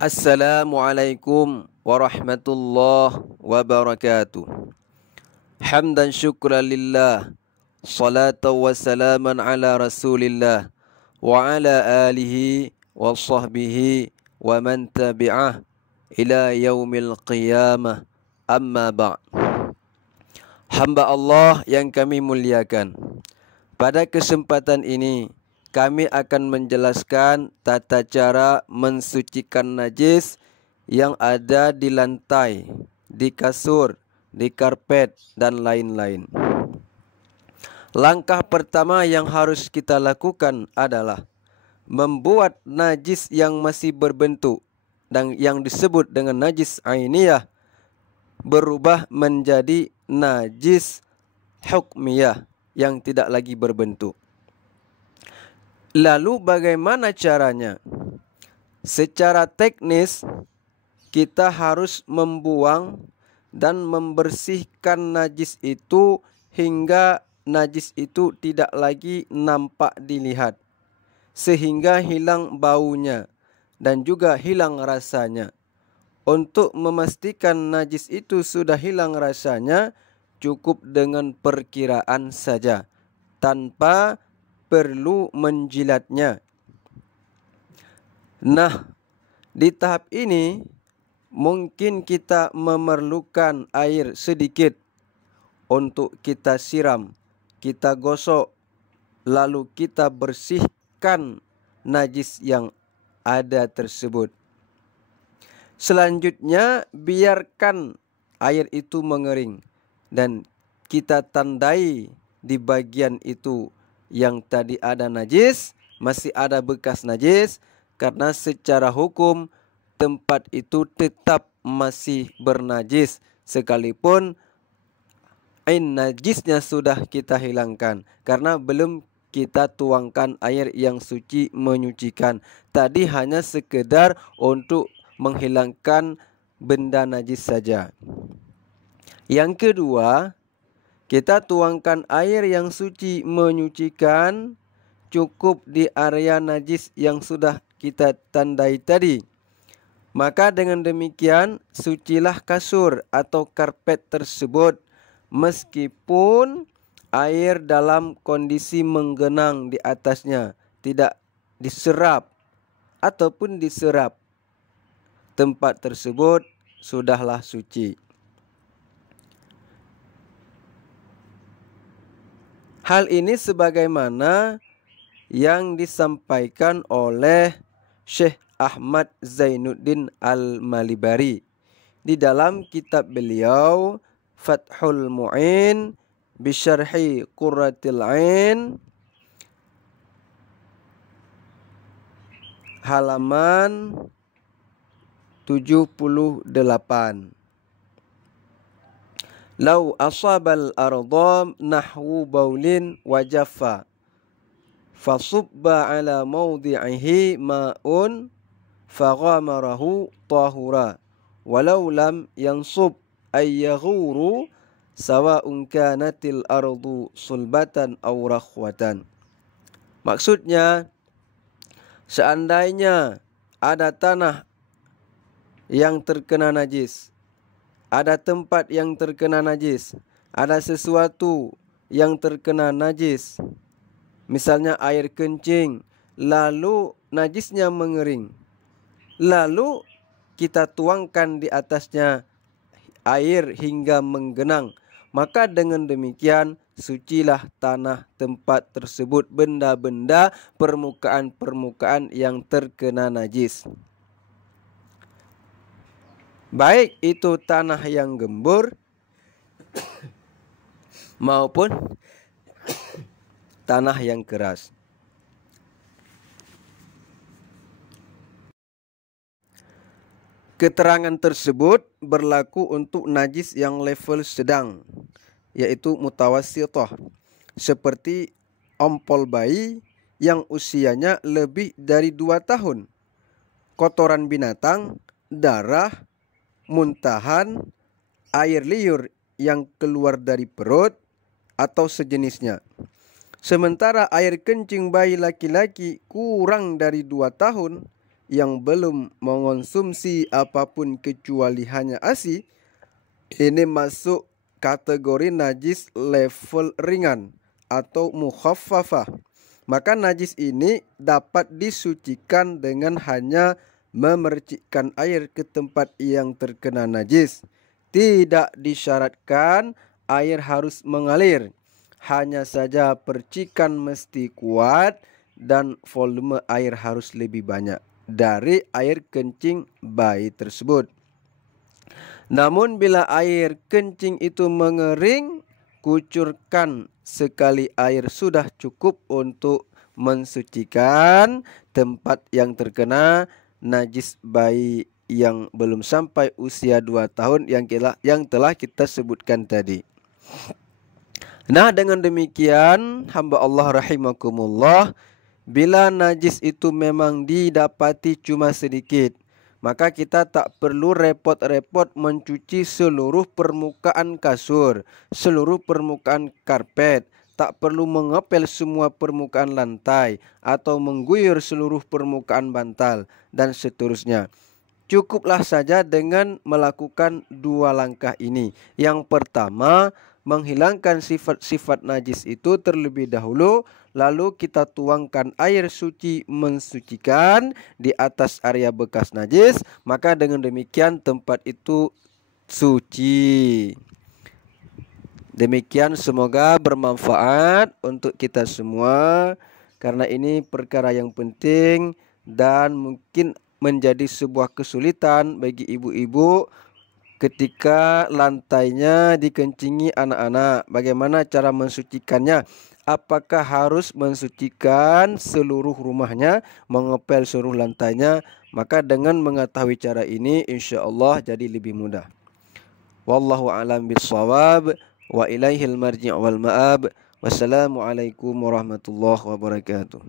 Assalamualaikum warahmatullahi wabarakatuh. Hamdan syukran lillah, salatan wa salaman ala rasulillah, wa ala alihi wa sahbihi wa man tabi'ah ila yaumil qiyamah, amma ba'. Hamba Allah yang kami muliakan, pada kesempatan ini kami akan menjelaskan tata cara mensucikan najis yang ada di lantai, di kasur, di karpet, dan lain-lain. Langkah pertama yang harus kita lakukan adalah membuat najis yang masih berbentuk dan yang disebut dengan najis ainiyah berubah menjadi najis hukmiyah yang tidak lagi berbentuk. Lalu bagaimana caranya? Secara teknis kita harus membuang dan membersihkan najis itu hingga najis itu tidak lagi nampak dilihat, sehingga hilang baunya dan juga hilang rasanya. Untuk memastikan najis itu sudah hilang rasanya, cukup dengan perkiraan saja, tanpa perlu menjilatnya. Nah, di tahap ini mungkin kita memerlukan air sedikit untuk kita siram, kita gosok, lalu kita bersihkan najis yang ada tersebut. Selanjutnya biarkan air itu mengering dan kita tandai di bagian itu yang tadi ada najis, masih ada bekas najis, karena secara hukum tempat itu tetap masih bernajis sekalipun ain najisnya sudah kita hilangkan, karena belum kita tuangkan air yang suci menyucikan. Tadi hanya sekedar untuk menghilangkan benda najis saja. Yang kedua, kita tuangkan air yang suci menyucikan cukup di area najis yang sudah kita tandai tadi. Maka dengan demikian sucilah kasur atau karpet tersebut meskipun air dalam kondisi menggenang di atasnya, tidak diserap ataupun diserap. Tempat tersebut sudahlah suci. Hal ini sebagaimana yang disampaikan oleh Syekh Ahmad Zainuddin Al-Malibari di dalam kitab beliau Fathul Mu'in Bisyarhi Qurratil Ain, halaman 78. Lau asabal arda nahwu baulin wajaffa fasubba ala mawdi'ihi ma'un faghamarahu tahura walau lam yansub ay yaghuru sawa'un kanatil ardu sulbatan aw rakhwatan. Maksudnya, seandainya ada tanah yang terkena najis, ada tempat yang terkena najis, ada sesuatu yang terkena najis, misalnya air kencing, lalu najisnya mengering, lalu kita tuangkan di atasnya air hingga menggenang, maka dengan demikian sucilah tanah tempat tersebut, benda-benda, permukaan-permukaan yang terkena najis. Baik itu tanah yang gembur maupun tanah yang keras. Keterangan tersebut berlaku untuk najis yang level sedang, yaitu mutawassithah, seperti ompol bayi yang usianya lebih dari 2 tahun, kotoran binatang, darah, muntahan, air liur yang keluar dari perut, atau sejenisnya. Sementara air kencing bayi laki-laki kurang dari 2 tahun, yang belum mengonsumsi apapun kecuali hanya ASI, ini masuk kategori najis level ringan atau mukhaffafah. Maka najis ini dapat disucikan dengan hanya memercikkan air ke tempat yang terkena najis. Tidak disyaratkan air harus mengalir. Hanya saja percikan mesti kuat dan volume air harus lebih banyak dari air kencing bayi tersebut. Namun bila air kencing itu mengering, kucurkan sekali air sudah cukup untuk mensucikan tempat yang terkena najis bayi yang belum sampai usia 2 tahun yang telah kita sebutkan tadi. Nah, dengan demikian hamba Allah rahimakumullah, bila najis itu memang didapati cuma sedikit, maka kita tak perlu repot-repot mencuci seluruh permukaan kasur, seluruh permukaan karpet, tak perlu mengepel semua permukaan lantai atau mengguyur seluruh permukaan bantal dan seterusnya. Cukuplah saja dengan melakukan 2 langkah ini. Yang pertama, menghilangkan sifat-sifat najis itu terlebih dahulu, lalu kita tuangkan air suci mensucikan di atas area bekas najis, maka dengan demikian tempat itu suci. Demikian, semoga bermanfaat untuk kita semua, karena ini perkara yang penting dan mungkin menjadi sebuah kesulitan bagi ibu-ibu ketika lantainya dikencingi anak-anak. Bagaimana cara mensucikannya? Apakah harus mensucikan seluruh rumahnya, mengepel seluruh lantainya? Maka dengan mengetahui cara ini, insya Allah jadi lebih mudah. Wallahu a'lam bishawab, wa ilaihil marji' wal ma'ab. Wassalamualaikum warahmatullahi wabarakatuh.